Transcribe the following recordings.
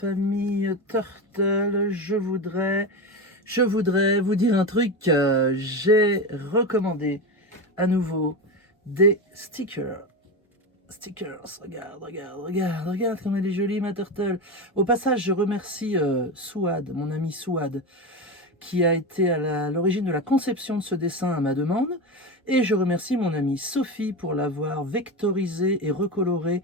famille Turtle, je voudrais vous dire un truc. J'ai recommandé à nouveau des stickers. Regarde comme elle est jolie, ma Turtle. Au passage, je remercie Souad, mon ami Souad, qui a été à l'origine de la conception de ce dessin à ma demande. Et je remercie mon amie Sophie pour l'avoir vectorisé et recoloré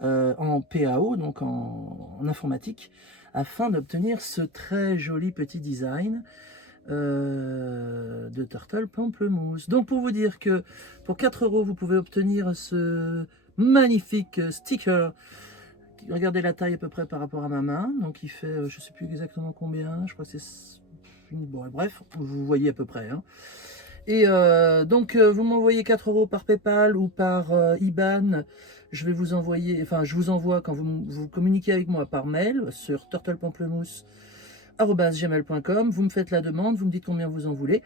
en PAO, donc en informatique, afin d'obtenir ce très joli petit design de Turtle Pamplemousse. Donc pour vous dire que pour 4 €, vous pouvez obtenir ce magnifique sticker. Regardez la taille à peu près par rapport à ma main. Donc il fait, je ne sais plus exactement combien, je crois que c'est... Bon, bref, vous voyez à peu près. Hein. Et donc vous m'envoyez 4 € par PayPal ou par IBAN. Je vais vous envoyer, enfin je vous envoie quand vous communiquez avec moi par mail sur turtlepamplemousse@gmail.com. Vous me faites la demande, vous me dites combien vous en voulez.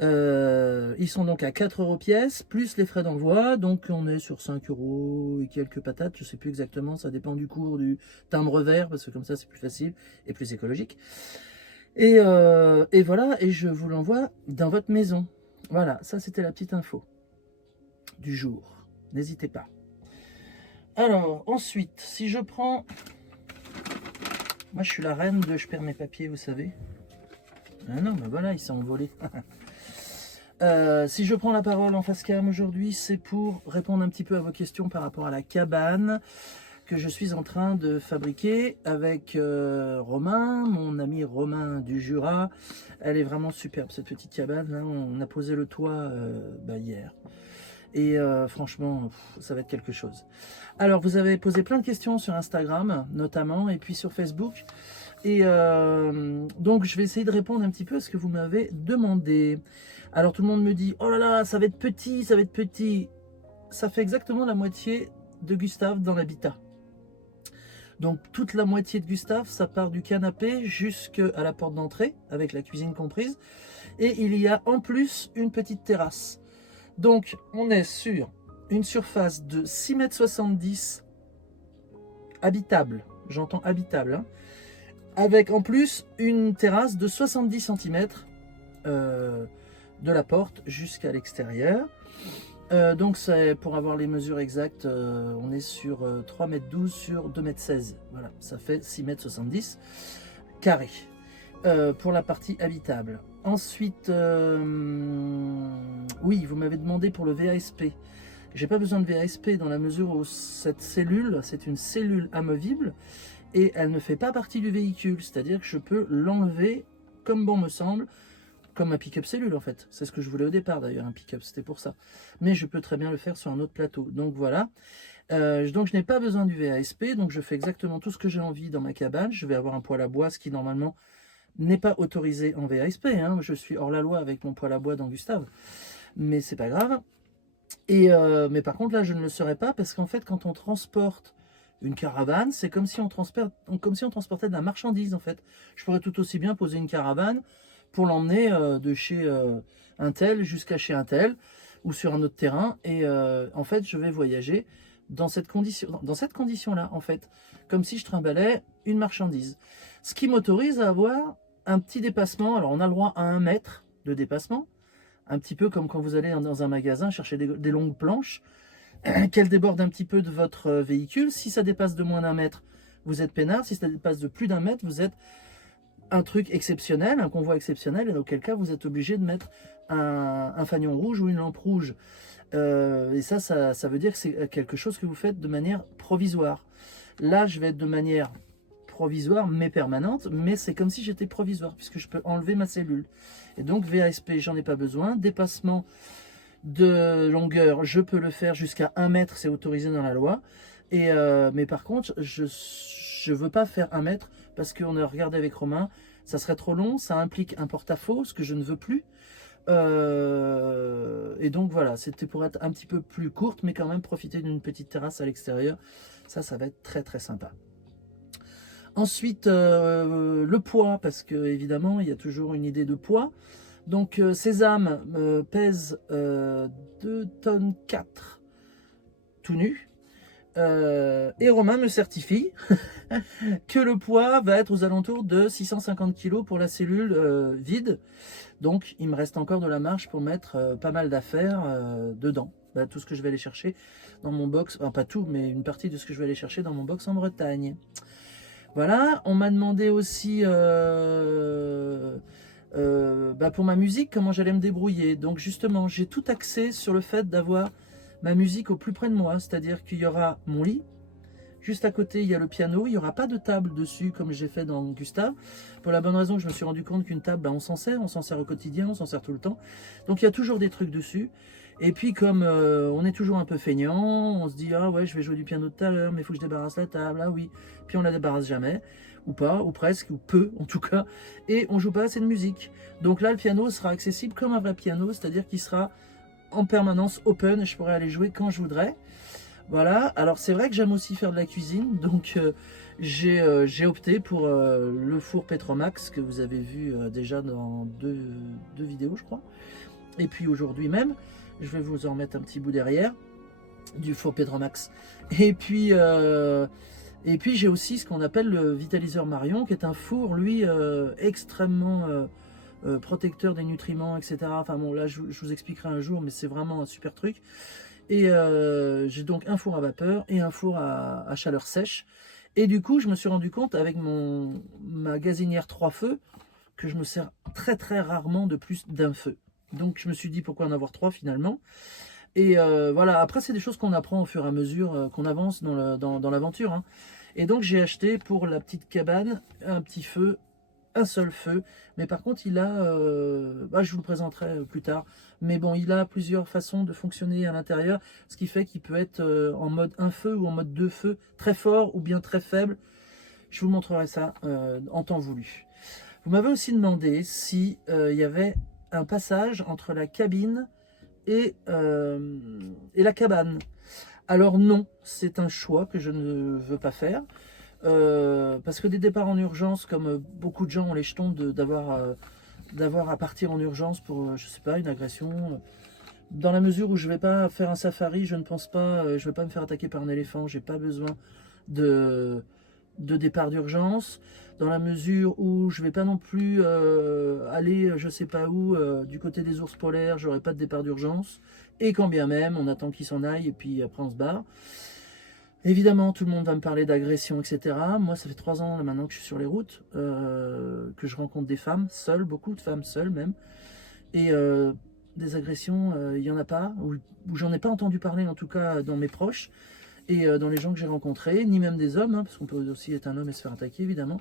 Ils sont donc à 4 € pièce, plus les frais d'envoi. Donc on est sur 5 € et quelques patates. Je ne sais plus exactement, ça dépend du cours du timbre vert, parce que comme ça c'est plus facile et plus écologique. Et voilà, et je vous l'envoie dans votre maison. Voilà, ça c'était la petite info du jour. N'hésitez pas. Alors, ensuite, si je prends... Moi, je suis la reine de je perds mes papiers, vous savez. Ah non, mais voilà, il s'est envolé. Si je prends la parole en face cam aujourd'hui, c'est pour répondre un petit peu à vos questions par rapport à la cabane que je suis en train de fabriquer avec Romain, mon ami Romain du Jura. Elle est vraiment superbe, cette petite cabane. Là, on a posé le toit hier. Et franchement, ça va être quelque chose. Alors, vous avez posé plein de questions sur Instagram, notamment, et puis sur Facebook. Et donc, je vais essayer de répondre un petit peu à ce que vous m'avez demandé. Alors, tout le monde me dit, oh là là, ça va être petit, ça va être petit. Ça fait exactement la moitié de Gustave dans l'habitat. Donc, toute la moitié de Gustave, ça part du canapé jusqu'à la porte d'entrée, avec la cuisine comprise. Et il y a en plus une petite terrasse. Donc, on est sur une surface de 6,70 m habitable. J'entends habitable. Hein, avec en plus une terrasse de 70 cm de la porte jusqu'à l'extérieur. Donc, c'est pour avoir les mesures exactes, on est sur 3,12 m sur 2,16 m. Voilà, ça fait 6,70 m carré pour la partie habitable. Ensuite, oui, vous m'avez demandé pour le VASP. J'ai pas besoin de VASP dans la mesure où cette cellule, c'est une cellule amovible et elle ne fait pas partie du véhicule. C'est-à-dire que je peux l'enlever comme bon me semble, comme un pick-up cellule en fait. C'est ce que je voulais au départ d'ailleurs, un pick-up, c'était pour ça. Mais je peux très bien le faire sur un autre plateau. Donc voilà. Donc je n'ai pas besoin du VASP, donc je fais exactement tout ce que j'ai envie dans ma cabane. Je vais avoir un poêle à bois, ce qui normalement n'est pas autorisé en VASP. Hein. Je suis hors la loi avec mon poêle à bois dans Gustave. Mais c'est pas grave. Et mais par contre là je ne le serai pas parce qu'en fait quand on transporte une caravane, c'est comme si on transportait de la marchandise en fait. Je pourrais tout aussi bien poser une caravane pour l'emmener de chez un tel jusqu'à chez un tel ou sur un autre terrain. Et en fait je vais voyager dans cette condition-là en fait. Comme si je trimballais une marchandise. Ce qui m'autorise à avoir un petit dépassement. Alors on a le droit à 1 mètre de dépassement. Un petit peu comme quand vous allez dans un magasin chercher des longues planches qu'elles débordent un petit peu de votre véhicule. Si ça dépasse de moins d'1 mètre, vous êtes peinard. Si ça dépasse de plus d'1 mètre, vous êtes un truc exceptionnel, un convoi exceptionnel, et auquel cas vous êtes obligé de mettre un fanion rouge ou une lampe rouge. Et ça veut dire que c'est quelque chose que vous faites de manière provisoire. Là, je vais être de manière provisoire mais permanente, mais c'est comme si j'étais provisoire puisque je peux enlever ma cellule. Et donc VASP, j'en ai pas besoin. Dépassement de longueur, je peux le faire jusqu'à 1 mètre, c'est autorisé dans la loi. Et mais par contre, je veux pas faire 1 mètre parce qu'on a regardé avec Romain, ça serait trop long, ça implique un porte-à-faux, ce que je ne veux plus. Et donc voilà, c'était pour être un petit peu plus courte, mais quand même profiter d'une petite terrasse à l'extérieur. Ça va être très très sympa. Ensuite, le poids, parce que évidemment, il y a toujours une idée de poids. Donc, Sésame pèse 2,4 tonnes tout nu. Et Romain me certifie que le poids va être aux alentours de 650 kg pour la cellule vide. Donc il me reste encore de la marge pour mettre pas mal d'affaires dedans. Bah, tout ce que je vais aller chercher dans mon box, enfin pas tout, mais une partie de ce que je vais aller chercher dans mon box en Bretagne. Voilà, on m'a demandé aussi pour ma musique, comment j'allais me débrouiller. Donc justement, j'ai tout axé sur le fait d'avoir ma musique au plus près de moi. C'est-à-dire qu'il y aura mon lit, juste à côté il y a le piano, il n'y aura pas de table dessus comme j'ai fait dans Gustave. Pour la bonne raison que je me suis rendu compte qu'une table, on s'en sert au quotidien, on s'en sert tout le temps. Donc il y a toujours des trucs dessus. Et puis comme on est toujours un peu feignant, on se dit ah ouais je vais jouer du piano tout à l'heure, mais il faut que je débarrasse la table, ah oui. Puis on la débarrasse jamais, ou pas, ou presque, ou peu en tout cas. Et on joue pas assez de musique. Donc là le piano sera accessible comme un vrai piano, c'est-à-dire qu'il sera en permanence open et je pourrai aller jouer quand je voudrais. Voilà, alors c'est vrai que j'aime aussi faire de la cuisine, donc j'ai opté pour le four Petromax que vous avez vu déjà dans deux vidéos je crois. Et puis aujourd'hui même, je vais vous en mettre un petit bout derrière, du four Petromax. Et puis j'ai aussi ce qu'on appelle le vitaliseur Marion, qui est un four, lui, extrêmement protecteur des nutriments, etc. Enfin bon, là, je vous expliquerai un jour, mais c'est vraiment un super truc. Et j'ai donc un four à vapeur et un four à chaleur sèche. Et du coup, je me suis rendu compte avec ma gazinière 3 feux que je me sers très très rarement de plus d'un feu. Donc je me suis dit pourquoi en avoir 3 finalement. Et voilà, après c'est des choses qu'on apprend au fur et à mesure qu'on avance dans l'aventure. Hein. Et donc j'ai acheté pour la petite cabane un petit feu, un seul feu. Mais par contre il a, je vous le présenterai plus tard. Mais bon, il a plusieurs façons de fonctionner à l'intérieur. Ce qui fait qu'il peut être en mode 1 feu ou en mode 2 feux, très fort ou bien très faible. Je vous montrerai ça en temps voulu. Vous m'avez aussi demandé si il y avait un passage entre la cabine et la cabane. Alors non, c'est un choix que je ne veux pas faire. Parce que des départs en urgence, comme beaucoup de gens ont les jetons d'avoir à partir en urgence pour, je sais pas, une agression. Dans la mesure où je vais pas faire un safari, je ne pense pas, je vais pas me faire attaquer par un éléphant, j'ai pas besoin de départ d'urgence, dans la mesure où je vais pas non plus aller je sais pas où du côté des ours polaires, j'aurai pas de départ d'urgence, et quand bien même on attend qu'ils s'en aillent et puis après on se barre. Évidemment tout le monde va me parler d'agression, etc. Moi ça fait 3 ans là, maintenant que je suis sur les routes, que je rencontre des femmes seules, beaucoup de femmes seules même, et des agressions il y en a pas, ou j'en ai pas entendu parler en tout cas dans mes proches. Et dans les gens que j'ai rencontrés, ni même des hommes, hein, parce qu'on peut aussi être un homme et se faire attaquer, évidemment.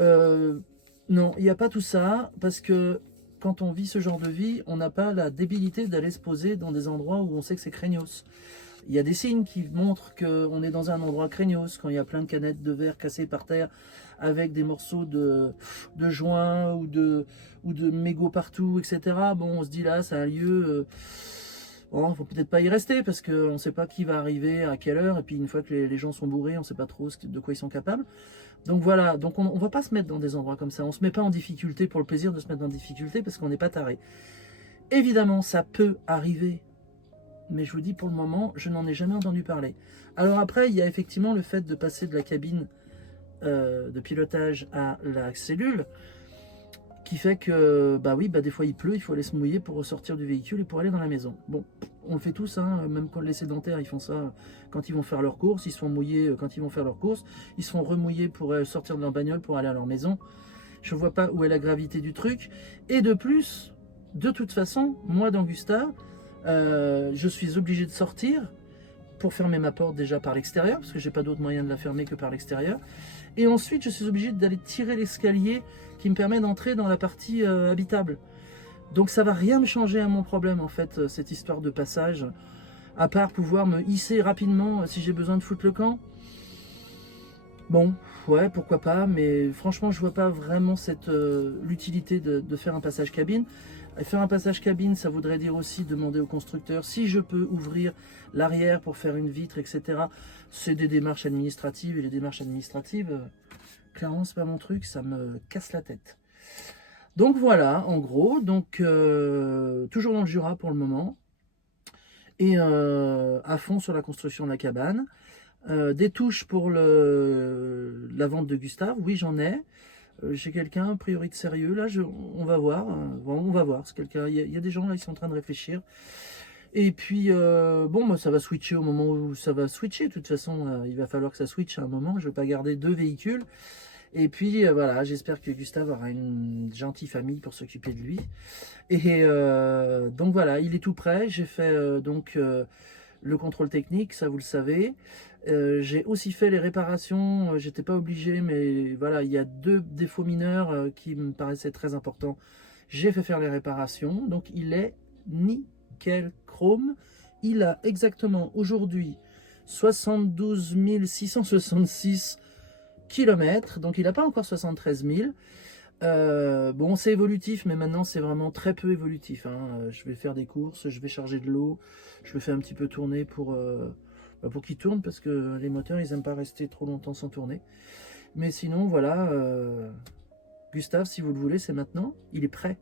Non, il n'y a pas tout ça, parce que quand on vit ce genre de vie, on n'a pas la débilité d'aller se poser dans des endroits où on sait que c'est craignos. Il y a des signes qui montrent qu'on est dans un endroit craignos, quand il y a plein de canettes de verre cassées par terre, avec des morceaux de joints ou de mégots partout, etc. Bon, on se dit là, c'est un lieu... Bon, faut peut-être pas y rester parce qu'on ne sait pas qui va arriver à quelle heure, et puis une fois que les gens sont bourrés, on ne sait pas trop de quoi ils sont capables. Donc voilà, donc on ne va pas se mettre dans des endroits comme ça, on ne se met pas en difficulté pour le plaisir de se mettre en difficulté parce qu'on n'est pas taré. Évidemment, ça peut arriver, mais je vous dis pour le moment, je n'en ai jamais entendu parler. Alors après, il y a effectivement le fait de passer de la cabine de pilotage à la cellule, qui fait que, des fois il pleut, il faut aller se mouiller pour ressortir du véhicule et pour aller dans la maison. Bon, on le fait tous, hein, même quand les sédentaires, ils font ça quand ils vont faire leurs courses, ils se font mouiller quand ils vont faire leurs courses, ils se font remouiller pour sortir de leur bagnole pour aller à leur maison. Je vois pas où est la gravité du truc. Et de plus, de toute façon, moi dans Gustave, je suis obligé de sortir pour fermer ma porte déjà par l'extérieur, parce que j'ai pas d'autre moyen de la fermer que par l'extérieur. Et ensuite, je suis obligé d'aller tirer l'escalier qui me permet d'entrer dans la partie habitable. Donc ça va rien me changer à mon problème, en fait, cette histoire de passage, à part pouvoir me hisser rapidement si j'ai besoin de foutre le camp. Bon, ouais, pourquoi pas, mais franchement, je vois pas vraiment l'utilité de faire un passage cabine. Et faire un passage cabine, ça voudrait dire aussi demander au constructeur si je peux ouvrir l'arrière pour faire une vitre, etc. C'est des démarches administratives, et les démarches administratives, clairement, c'est pas mon truc, ça me casse la tête. Donc voilà, en gros, donc toujours dans le Jura pour le moment, et à fond sur la construction de la cabane. Des touches pour la vente de Gustave, oui j'en ai. J'ai quelqu'un a priori de sérieux, là on va voir. Bon, on va voir, il y a des gens là, ils sont en train de réfléchir. Et puis, bon, bah, ça va switcher au moment où ça va switcher. De toute façon, il va falloir que ça switche à un moment. Je ne vais pas garder 2 véhicules. Et puis, voilà, j'espère que Gustave aura une gentille famille pour s'occuper de lui. Et donc, voilà, il est tout prêt. J'ai fait le contrôle technique, ça vous le savez. J'ai aussi fait les réparations. J'étais pas obligé, mais voilà, il y a 2 défauts mineurs qui me paraissaient très importants. J'ai fait faire les réparations. Donc, il est nickel chrome. Il a exactement aujourd'hui 72 666 km, donc il n'a pas encore 73 000. Bon, c'est évolutif, mais maintenant c'est vraiment très peu évolutif, hein. Je vais faire des courses, je vais charger de l'eau, je vais faire un petit peu tourner pour qu'il tourne, parce que les moteurs ils n'aiment pas rester trop longtemps sans tourner. Mais sinon voilà, Gustave, si vous le voulez, c'est maintenant. Il est prêt,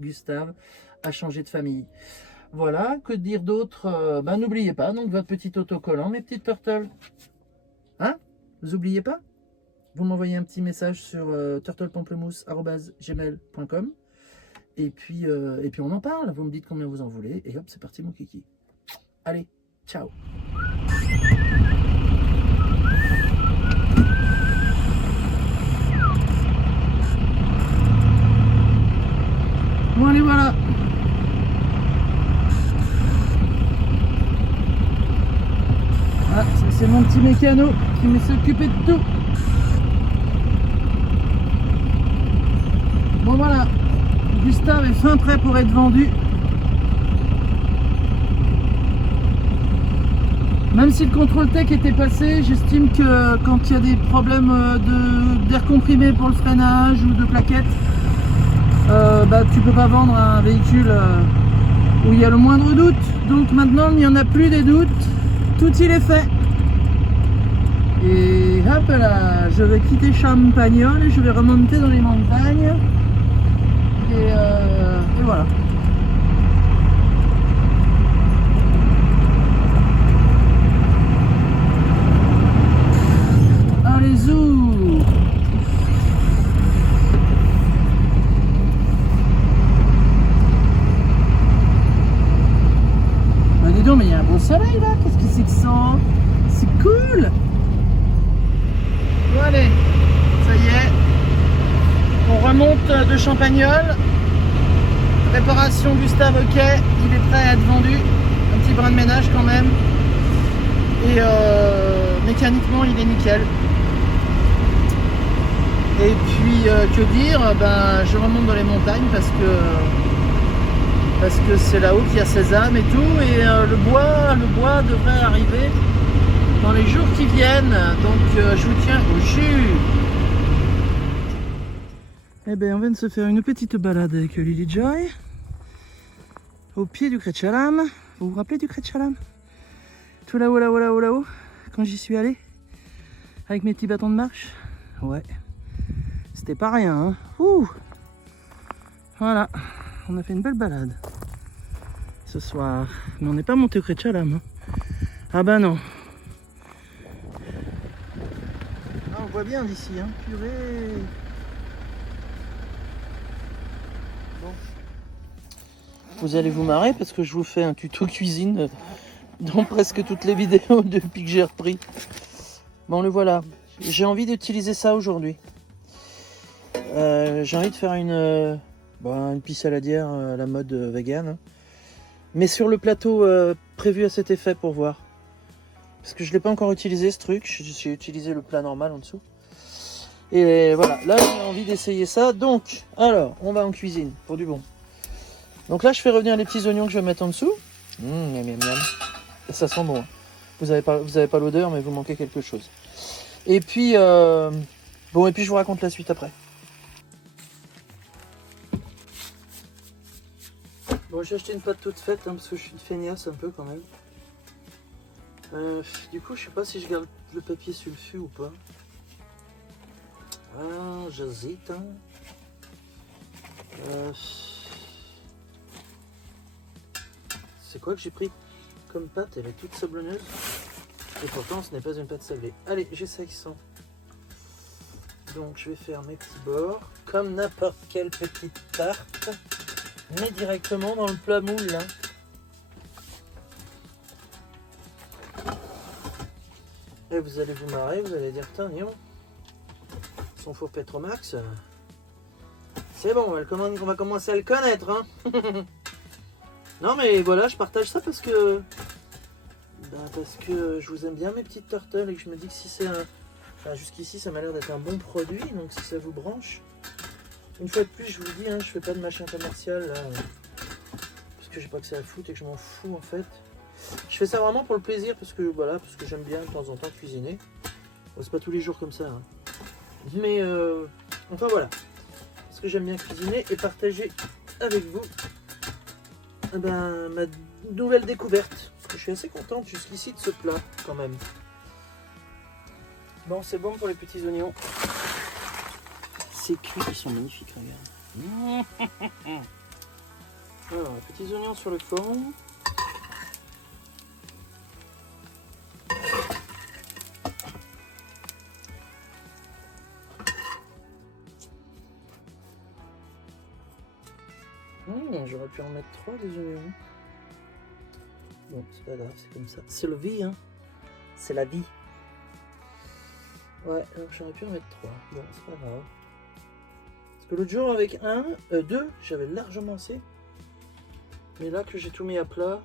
Gustave, à changer de famille. Voilà, que dire d'autre? N'oubliez pas donc votre petit autocollant, mes petites turtles. Hein? Vous n'oubliez pas? Vous m'envoyez un petit message sur turtlepamplemousse@gmail.com et puis on en parle. Vous me dites combien vous en voulez et hop, c'est parti mon kiki. Allez, ciao. Bon allez, voilà. Ah, c'est mon petit mécano qui m'est s'occuper de tout. Bon voilà, Gustave est fin prêt pour être vendu. Même si le contrôle tech était passé, j'estime que quand il y a des problèmes d'air comprimé pour le freinage ou de plaquettes, tu peux pas vendre un véhicule où il y a le moindre doute. Donc maintenant il n'y en a plus des doutes, tout il est fait. Et hop là, je vais quitter Champagnole et je vais remonter dans les montagnes. Et voilà. Allez, zou! Bah dis donc, mais il y a un beau soleil là, qu'est-ce que c'est que ça? C'est cool! Bon allez, ça y est, on remonte de Champagnole. Réparation Gustave, ok, il est prêt à être vendu. Un petit brin de ménage quand même. Et mécaniquement il est nickel. Et puis que dire, je remonte dans les montagnes parce que c'est là-haut qu'il y a sésame et tout. Et le bois devrait arriver dans les jours qui viennent. Donc je vous tiens au jus. Eh bien, on vient de se faire une petite balade avec Lily Joy au pied du Cretchalam. Vous vous rappelez du Cretchalam? Tout là-haut, là-haut, là-haut, là-haut, quand j'y suis allé avec mes petits bâtons de marche. Ouais, c'était pas rien, hein. Ouh. Voilà, on a fait une belle balade ce soir. Mais on n'est pas monté au Cretchalam, hein. Ah bah non. Ah, on voit bien d'ici, hein. Purée. Bon. Vous allez vous marrer parce que je vous fais un tuto cuisine dans presque toutes les vidéos depuis que j'ai repris. Bon, le voilà. J'ai envie d'utiliser ça aujourd'hui. J'ai envie de faire une pisse saladière à la mode vegan. Mais sur le plateau prévu à cet effet pour voir. Parce que je ne l'ai pas encore utilisé ce truc. J'ai utilisé le plat normal en dessous. Et voilà, là j'ai envie d'essayer ça. Donc, alors, on va en cuisine pour du bon. Donc là je fais revenir les petits oignons que je vais mettre en dessous. Miam, miam, miam. Et ça sent bon. Hein. Vous avez pas l'odeur, mais vous manquez quelque chose. Et puis, et puis je vous raconte la suite après. Bon, j'ai acheté une pâte toute faite, hein, parce que je suis une feignasse un peu quand même. Du coup, je sais pas si je garde le papier sur le fût ou pas. Ah, j'hésite. Hein. C'est quoi que j'ai pris comme pâte? Elle est toute sablonneuse. Et pourtant, ce n'est pas une pâte sablée. Allez, j'essaye sans. Donc, je vais faire mes petits bords, comme n'importe quelle petite tarte, mais directement dans le plat moule. Hein. Et vous allez vous marrer, vous allez dire, putain, Néon, son four Petromax, c'est bon, on va commencer à le connaître. Hein. Non, mais voilà, je partage ça parce que je vous aime bien mes petites turtles et que je me dis que si c'est un... Enfin, jusqu'ici, ça m'a l'air d'être un bon produit, donc si ça vous branche... Une fois de plus, je vous dis, hein, je fais pas de machin commercial, là, parce que j'ai pas que ça à foutre et que je m'en fous, en fait. Je fais ça vraiment pour le plaisir, parce que voilà, parce que j'aime bien de temps en temps cuisiner. Bon, c'est pas tous les jours comme ça, hein. Mais, enfin voilà. Parce que j'aime bien cuisiner et partager avec vous ma nouvelle découverte. Je suis assez contente jusqu'ici de ce plat, quand même. Bon, c'est bon pour les petits oignons. Ces cuits, ils sont magnifiques, regarde. Alors, les petits oignons sur le four. J'aurais pu en mettre 3 des oignons. Bon, c'est pas grave, c'est comme ça. C'est la vie, hein. C'est la vie. Ouais, alors j'aurais pu en mettre 3. Bon, c'est pas grave. Parce que l'autre jour, avec 2, j'avais largement assez. Mais là que j'ai tout mis à plat,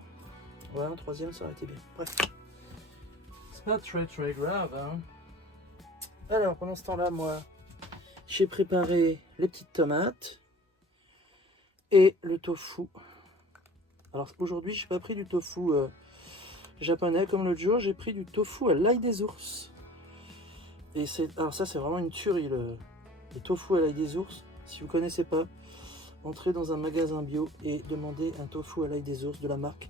ouais, un troisième, ça aurait été bien. Bref. C'est pas très grave, hein. Alors, pendant ce temps-là, moi, j'ai préparé les petites tomates et le tofu. Alors, aujourd'hui, je n'ai pas pris du tofu japonais comme l'autre jour, j'ai pris du tofu à l'ail des ours. Et alors ça, c'est vraiment une tuerie, le tofu à l'ail des ours. Si vous ne connaissez pas, entrez dans un magasin bio et demandez un tofu à l'ail des ours de la marque.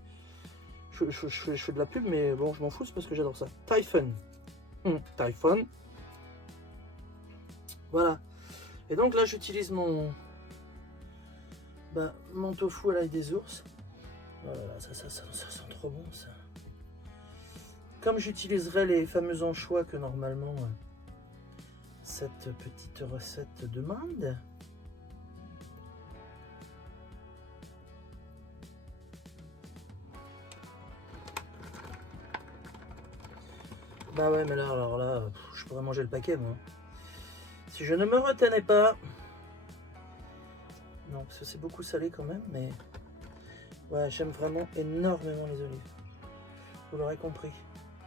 Je fais de la pub, mais bon, je m'en fous, c'est parce que j'adore ça. Typhon. Typhon. Voilà. Et donc là, j'utilise mon tofu à l'ail des ours. Voilà, ça sent trop bon, ça. Comme j'utiliserai les fameux anchois que normalement cette petite recette demande. Bah ouais, mais là, alors là, je pourrais manger le paquet, moi. Si je ne me retenais pas. Non, parce que c'est beaucoup salé quand même, mais... Ouais, j'aime vraiment énormément les olives. Vous l'aurez compris.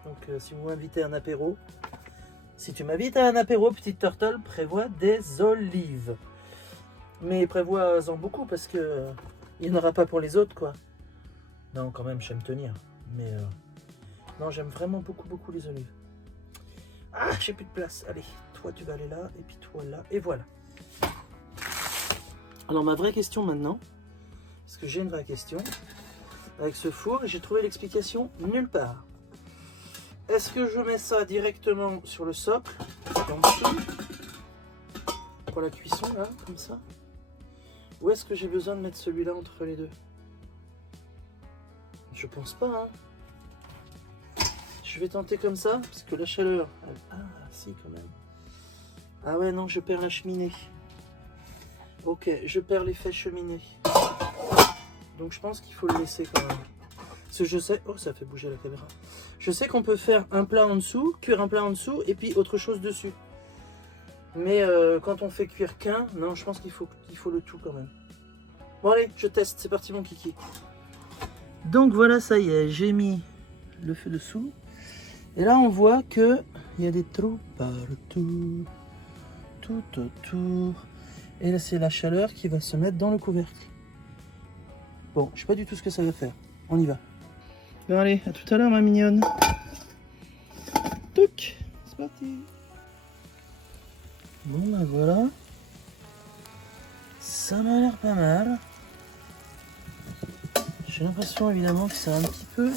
Donc, si vous m'invitez à un apéro... Si tu m'invites à un apéro, petite turtle, prévois des olives. Mais prévois-en beaucoup, parce que... il n'y en aura pas pour les autres, quoi. Non, quand même, j'aime tenir. Mais... non, j'aime vraiment beaucoup les olives. Ah, j'ai plus de place. Allez, toi, tu vas aller là, et puis toi, là, et voilà. Alors, ma vraie question maintenant, parce que j'ai une vraie question, avec ce four, et j'ai trouvé l'explication nulle part. Est-ce que je mets ça directement sur le socle, en dessous, pour la cuisson, là, comme ça? Ou est-ce que j'ai besoin de mettre celui-là entre les deux? Je pense pas, hein. Je vais tenter comme ça, parce que la chaleur... Ah, si, quand même. Ah ouais, non, je perds la cheminée. Ok, je perds l'effet cheminée. Donc je pense qu'il faut le laisser quand même. Parce que je sais... Oh, ça fait bouger la caméra. Je sais qu'on peut faire un plat en dessous, cuire un plat en dessous, et puis autre chose dessus. Mais quand on fait cuire qu'un, non, je pense qu'il faut le tout quand même. Bon allez, je teste, c'est parti mon kiki. Donc voilà, ça y est, j'ai mis le feu dessous. Et là, on voit que il y a des trous partout, tout autour. Et là, c'est la chaleur qui va se mettre dans le couvercle. Bon, je sais pas du tout ce que ça va faire. On y va. Bon, allez, à tout à l'heure, ma mignonne. Touc, c'est parti. Bon, ben voilà. Ça m'a l'air pas mal. J'ai l'impression, évidemment, que c'est un petit peu...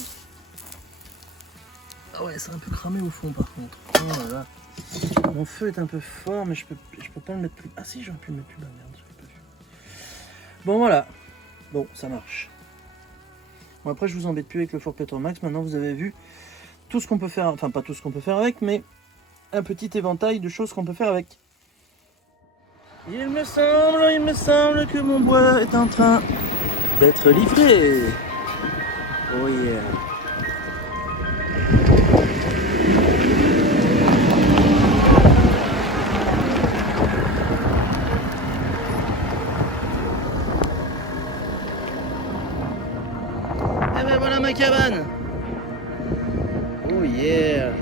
Ah ouais, c'est un peu cramé au fond par contre. Oh là là. Mon feu est un peu fort, mais je peux pas le mettre plus... Ah si, j'aurais pu le mettre plus bas, merde, j'avais pas vu. Bon voilà. Bon, ça marche. Bon après, je vous embête plus avec le four Petromax. Maintenant, vous avez vu tout ce qu'on peut faire, enfin pas tout ce qu'on peut faire avec, mais un petit éventail de choses qu'on peut faire avec. Il me semble que mon bois est en train d'être livré. Oh yeah. Et ben voilà ma cabane. Oh yeah.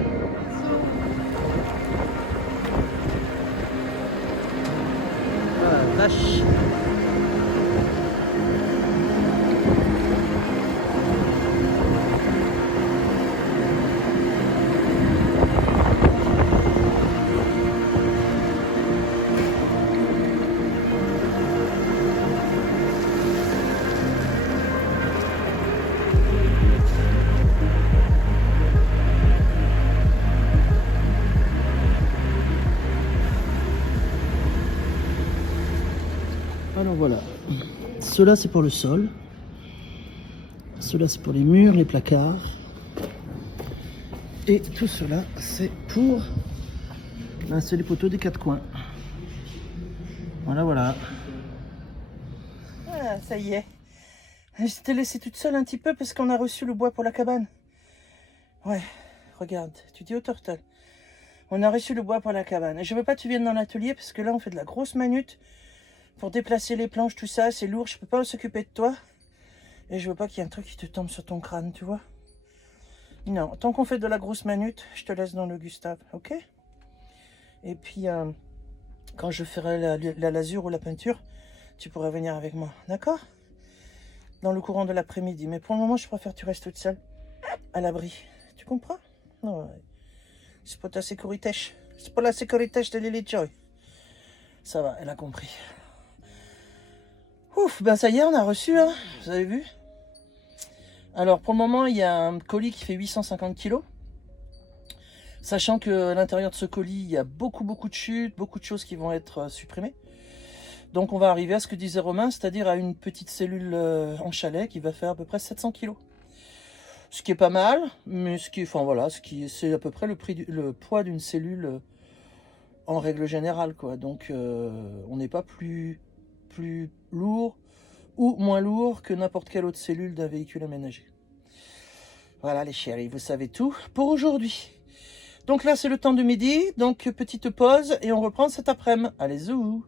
Ah la vache. Alors voilà, cela c'est pour le sol, cela c'est pour les murs, les placards, et tout cela c'est pour c'est les poteaux des quatre coins. Voilà, voilà. Ah, ça y est, je t'ai laissé toute seule un petit peu parce qu'on a reçu le bois pour la cabane. Ouais, regarde, tu dis au turtle. On a reçu le bois pour la cabane. Et je veux pas que tu viennes dans l'atelier parce que là on fait de la grosse manute. Pour déplacer les planches, tout ça, c'est lourd, je peux pas s'occuper de toi. Et je veux pas qu'il y ait un truc qui te tombe sur ton crâne, tu vois. Non, tant qu'on fait de la grosse manute, je te laisse dans le Gustave, ok? Et puis, quand je ferai la lasure ou la peinture, tu pourras venir avec moi, d'accord? Dans le courant de l'après-midi. Mais pour le moment, je préfère que tu restes toute seule, à l'abri. Tu comprends? Non, c'est pour ta sécurité. C'est pour la sécurité de Lily Joy. Ça va, elle a compris. Ouf, ben ça y est, on a reçu, hein, vous avez vu. Alors, pour le moment, il y a un colis qui fait 850 kg. Sachant qu'à l'intérieur de ce colis, il y a beaucoup de chutes, beaucoup de choses qui vont être supprimées. Donc, on va arriver à ce que disait Romain, c'est-à-dire à une petite cellule en chalet qui va faire à peu près 700 kg. Ce qui est pas mal, mais enfin voilà, c'est à peu près le poids d'une cellule en règle générale, quoi. Donc, on n'est pas plus lourd ou moins lourd que n'importe quelle autre cellule d'un véhicule aménagé. Voilà les chéris, vous savez tout pour aujourd'hui. Donc là c'est le temps de midi, donc petite pause et on reprend cet après-midi. Allez zou.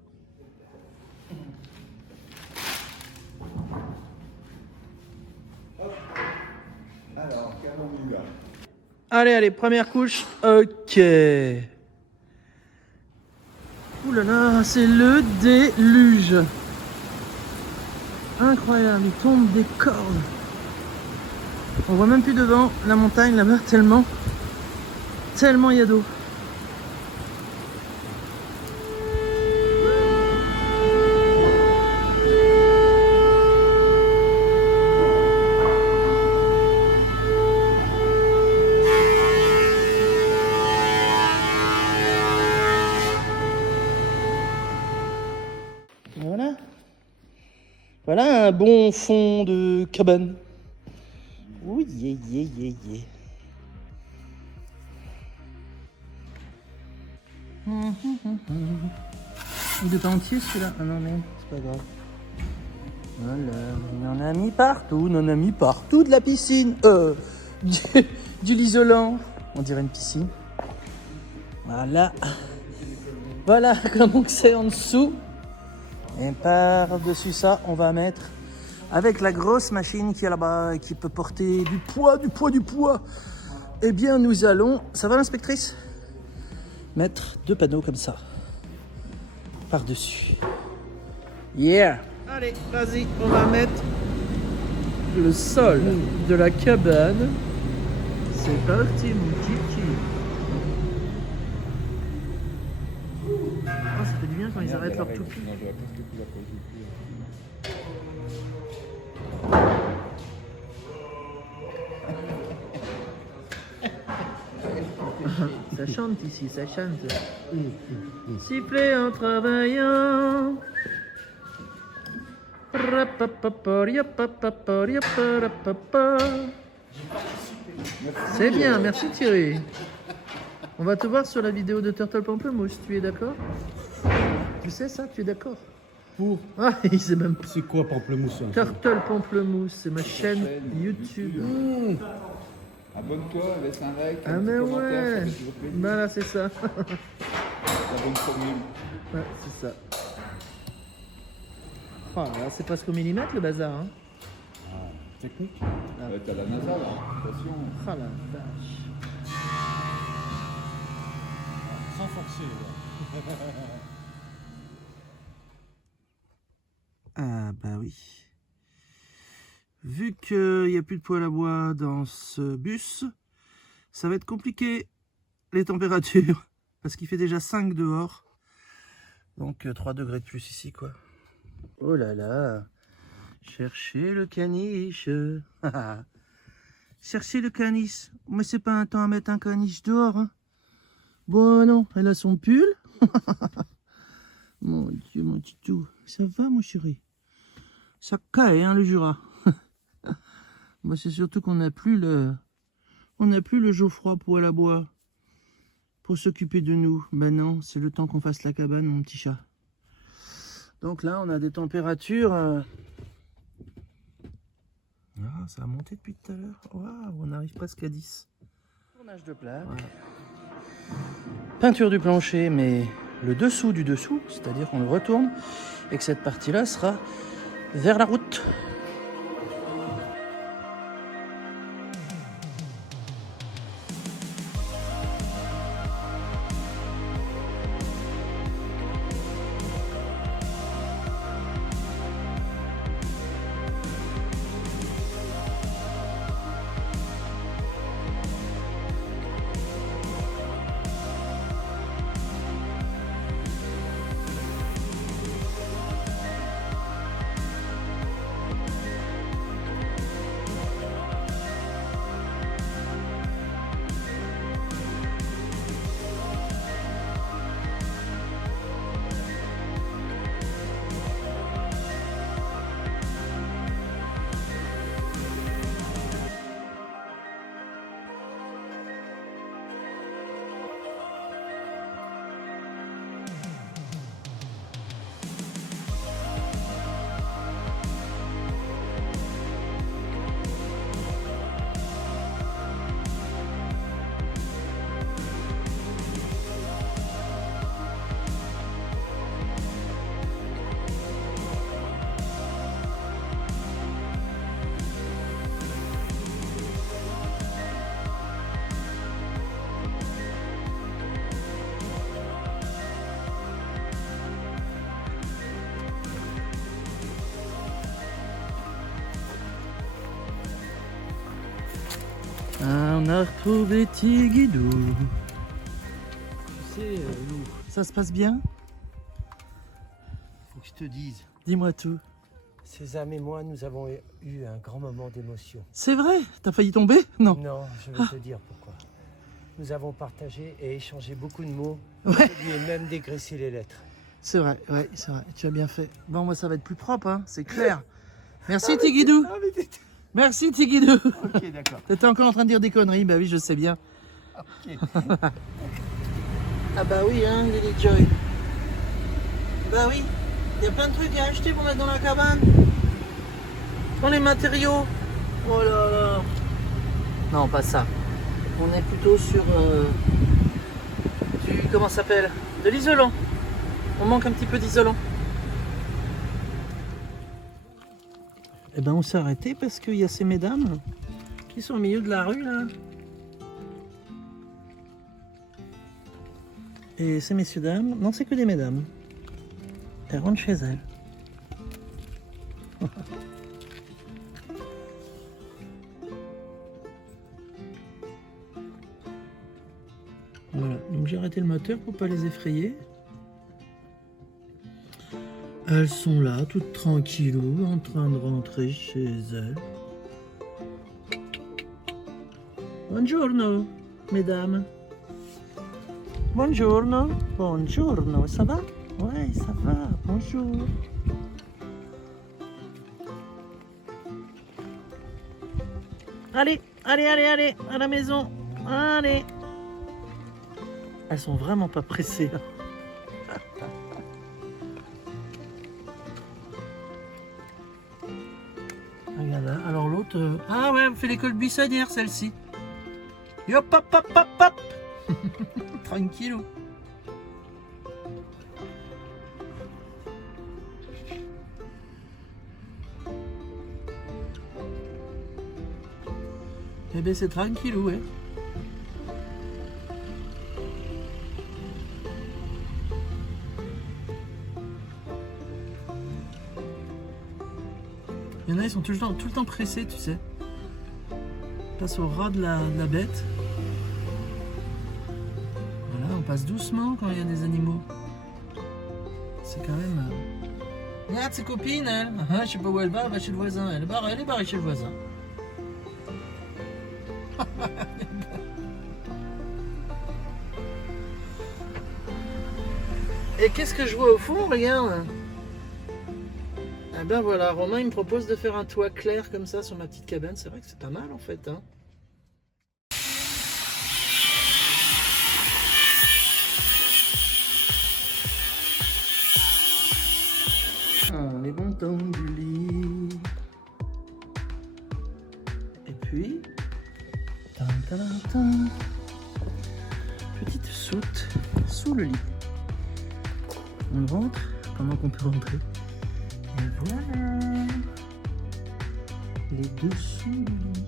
Alors, qu'avons-nous là? Allez, première couche. Ok. Ouh là là, c'est le déluge. Incroyable, il tombe des cordes. On voit même plus devant la montagne là-bas, tellement il y a d'eau. Voilà. Voilà un bon fond de cabane. Oui, yeah. Il est pas entier celui-là? Ah non, mais c'est pas grave. Voilà, on en a mis partout de la piscine. Du l'isolant. On dirait une piscine. Voilà. Voilà comment c'est en dessous. Et par-dessus ça, on va mettre avec la grosse machine qui est là-bas et qui peut porter du poids. Eh bien, nous allons, ça va l'inspectrice? Mettre 2 panneaux comme ça, par-dessus. Yeah! Allez, vas-y, on va mettre le sol de la cabane. C'est parti, mon kiki. Oh, ça fait du bien quand ils arrêtent leur toupie. Ça chante ici, ça chante. Siffler en travaillant. C'est bien, merci Thierry. On va te voir sur la vidéo de Turtle Pamplemousse, tu es d'accord? Tu sais ça, tu es d'accord? Pour Ah, il sait même pas. c'est quoi pamplemousse hein? Turtle Pamplemousse, c'est ma chaîne YouTube. Abonne-toi, laisse un like, Ah un mais petit commentaire, ça ouais, fait toujours plaisir. voilà c'est ça. La bonne formule. Ouais, c'est ça. Oh là, c'est presque au millimètre le bazar. Hein. Technique. T'as la NASA là, attention. Oh la vache. Sans forcer. Ah bah oui. Vu qu'il n'y a plus de poêle à bois dans ce bus, ça va être compliqué les températures. Parce qu'il fait déjà 5 dehors. Donc 3 degrés de plus ici quoi. Oh là là. Cherchez le caniche. Cherchez le caniche. Mais c'est pas un temps à mettre un caniche dehors. Hein. Bon non, elle a son pull. Mon Dieu, mon titou. Ça va mon chéri? Ça caille hein le Jura. Bah, c'est surtout qu'on n'a plus le... On n'a plus le Geoffroy poêle à bois. Pour s'occuper de nous. Ben non, c'est le temps qu'on fasse la cabane mon petit chat. Donc là on a des températures... Ah, ça a monté depuis tout à l'heure. Waouh, on arrive presque à 10. Tournage de plaque. Voilà. Peinture du plancher, mais le dessous du dessous, c'est-à-dire qu'on le retourne et que cette partie-là sera vers la route. Ah, on a retrouvé Tigidou. Tu sais, Lou, Ça se passe bien? faut que je te dise, Dis-moi tout. Sésame et moi, nous avons eu un grand moment d'émotion. C'est vrai? T'as failli tomber? Non. Non, je vais te dire pourquoi. Nous avons partagé et échangé beaucoup de mots. Ouais. Je lui ai même dégraissé les lettres. C'est vrai, ouais, c'est vrai. Tu as bien fait. Bon, moi, ça va être plus propre, hein, c'est clair. Merci Tigidou. Ah, mais t'étais... Merci Tigidou. Ok, d'accord. T'étais encore en train de dire des conneries, bah oui, je sais bien. Ok. Ah bah oui, hein, Lily Joy. Bah oui, il y a plein de trucs à acheter pour mettre dans la cabane. Dans les matériaux. Oh là là. Non, pas ça. On est plutôt sur du... Comment ça s'appelle? De l'isolant. On manque un petit peu d'isolant. Eh ben on s'est arrêté parce qu'il y a ces mesdames qui sont au milieu de la rue là. Et ces messieurs dames, non c'est que des mesdames. Elles rentrent chez elles. Voilà, donc j'ai arrêté le moteur pour pas les effrayer. Elles sont là, toutes tranquillou, en train de rentrer chez elles. Buongiorno, mesdames. Buongiorno, buongiorno, ça va? Ouais, ça va, bonjour. Allez, Allez, allez, allez, à la maison. Allez. Elles sont vraiment pas pressées. Regarde là. Alors l'autre... Ah ouais, elle fait l'école buissonnière celle-ci. Hop, hop, hop, hop, hop. Tranquillou. Eh ben c'est tranquillou, ouais. Il y en a, ils sont tout le temps pressés, tu sais. On passe au ras de la bête. Voilà, on passe doucement quand il y a des animaux. C'est quand même... Regarde ses copines, elle. Je sais pas où elle va chez le voisin. Elle est barrée chez le voisin. Et qu'est-ce que je vois au fond? Regarde. Ah ben voilà, Romain il me propose de faire un toit clair comme ça sur ma petite cabane. C'est vrai que c'est pas mal en fait. Hein. Les bons temps du lit. Et puis... Petite soute sous le lit. On rentre pendant qu'on peut rentrer. Et voilà les dessous du lit.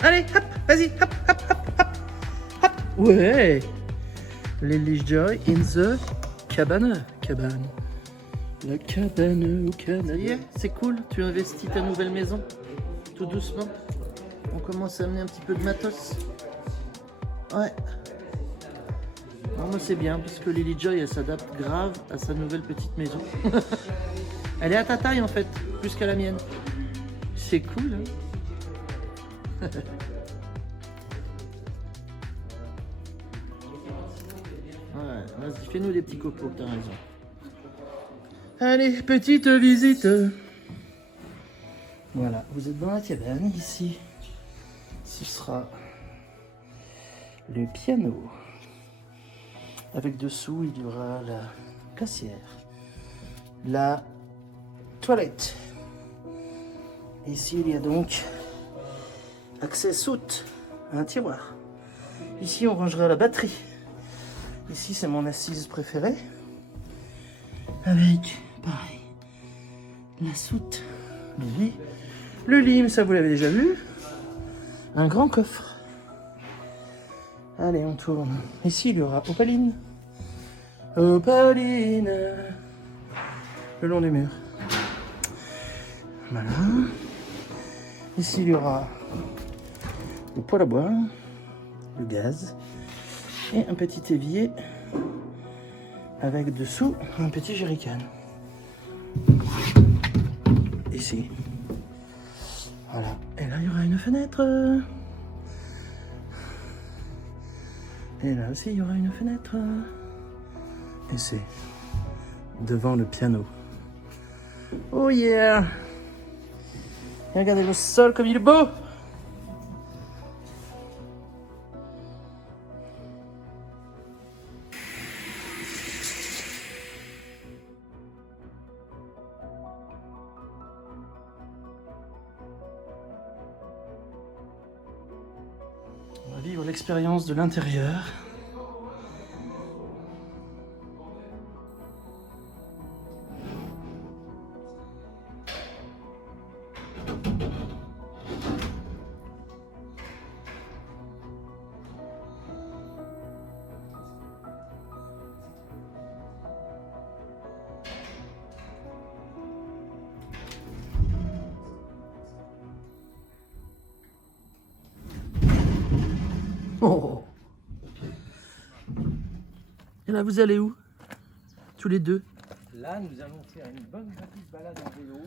Allez, hop, vas-y, hop, hop, hop, hop, hop. Ouais. Lily Joy in the cabane. La cabane au Canada. Ça y est, c'est cool, tu investis ta nouvelle maison. Tout doucement. On commence à amener un petit peu de matos. Ouais. Non, moi c'est bien, parce que Lily Joy, elle s'adapte grave à sa nouvelle petite maison. Elle est à ta taille en fait, plus qu'à la mienne. C'est cool, hein. Ouais, vas-y, fais-nous des petits cocos, t'as raison. Allez, petite visite. Voilà, vous êtes dans la cabane ici. Ce sera le piano. Avec dessous, il y aura la cassière, la toilette. Ici, il y a donc accès soute à un tiroir. Ici, on rangera la batterie. Ici, c'est mon assise préférée. Avec, pareil, la soute, le lit. Le lit, mais ça vous l'avez déjà vu. Un grand coffre. Allez, on tourne. Ici, il y aura opaline. Opaline. Le long des murs. Voilà. Ici, il y aura le poêle à bois, le gaz et un petit évier avec dessous un petit jerrycan. Ici. Voilà. Et là, il y aura une fenêtre. Et là aussi, il y aura une fenêtre. Et c'est devant le piano. Oh yeah! Et regardez le sol comme il est beau! On va vivre l'expérience de l'intérieur. Oh. Et là, vous allez où? Tous les deux? Là, nous allons faire une bonne petite balade en vélo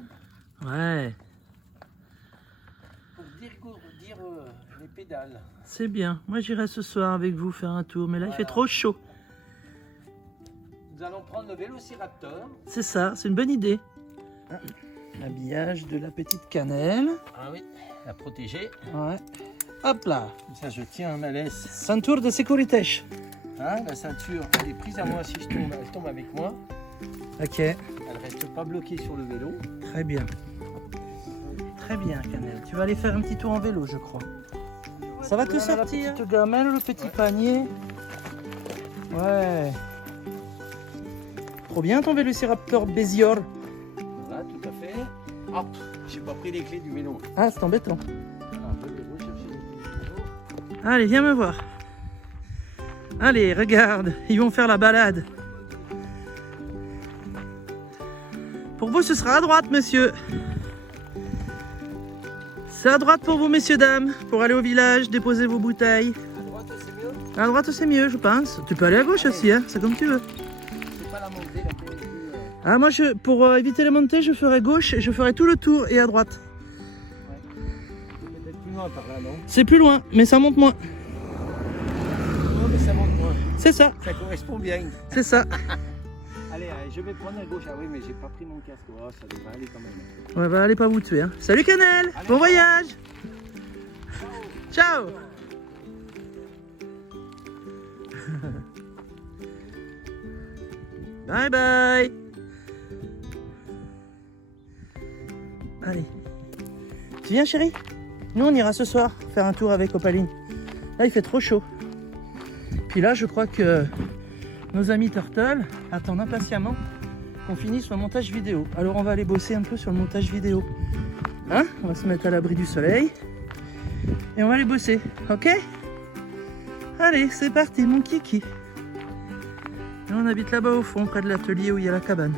Ouais. pour les pédales. C'est bien. Moi, j'irai ce soir avec vous faire un tour. Mais là, il fait trop chaud. Nous allons prendre le Vélociraptor. C'est ça, c'est une bonne idée. L'habillage de la petite cannelle. Ah oui, la protéger. Ouais. Hop là. Comme ça, je tiens en malaise. Ceinture de sécurité. Hein, la ceinture, elle est prise à moi. Si je tombe, elle tombe avec moi. Ok. Elle reste pas bloquée sur le vélo. Très bien. Très bien, Cannelle. Tu vas aller faire un petit tour en vélo, je crois. Ça va te sortir? La petite gamelle, le petit panier. Ouais. Trop bien ton Vélociraptor Bézior. Voilà, tout à fait. Hop, j'ai pas pris les clés du vélo. Ah, c'est embêtant. Alors, je vais rechercher les clés du vélo. Allez, viens me voir. Allez, regarde, ils vont faire la balade. Pour vous, ce sera à droite, monsieur. C'est à droite pour vous, messieurs, dames, pour aller au village, déposer vos bouteilles. À droite, c'est mieux. À droite, c'est mieux, je pense. Tu peux aller à gauche aussi, hein, c'est comme tu veux. C'est pas la montée, la plus. Ah, moi, pour éviter les montées, je ferai gauche et je ferai tout le tour et à droite. Ouais. C'est peut-être plus loin par là, non? C'est plus loin, mais ça monte moins. Non, mais ça monte moins. C'est ça, Ça correspond bien. c'est ça. Allez, je vais prendre à gauche. Ah oui, mais j'ai pas pris mon casque. Oh, ça devrait aller quand même. Ouais, bah, allez pas vous tuer. Hein. Salut, Cannelle. Allez, bon voyage. Ciao. Bye bye. Allez. Tu viens, chérie? Nous, on ira ce soir faire un tour avec Opaline. Là, il fait trop chaud. Puis là, je crois que nos amis Turtle attendent impatiemment qu'on finisse le montage vidéo. Alors, on va aller bosser un peu sur le montage vidéo. Hein? On va se mettre à l'abri du soleil. Et on va aller bosser. Ok? Allez, c'est parti, mon kiki. Et on habite là-bas au fond, près de l'atelier où il y a la cabane.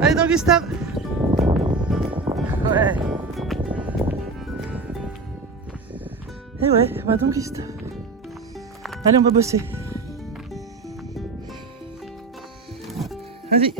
Allez, donc Gustave. Ouais. Et ouais, bah donc Gustave. Allez, on va bosser. Vas-y.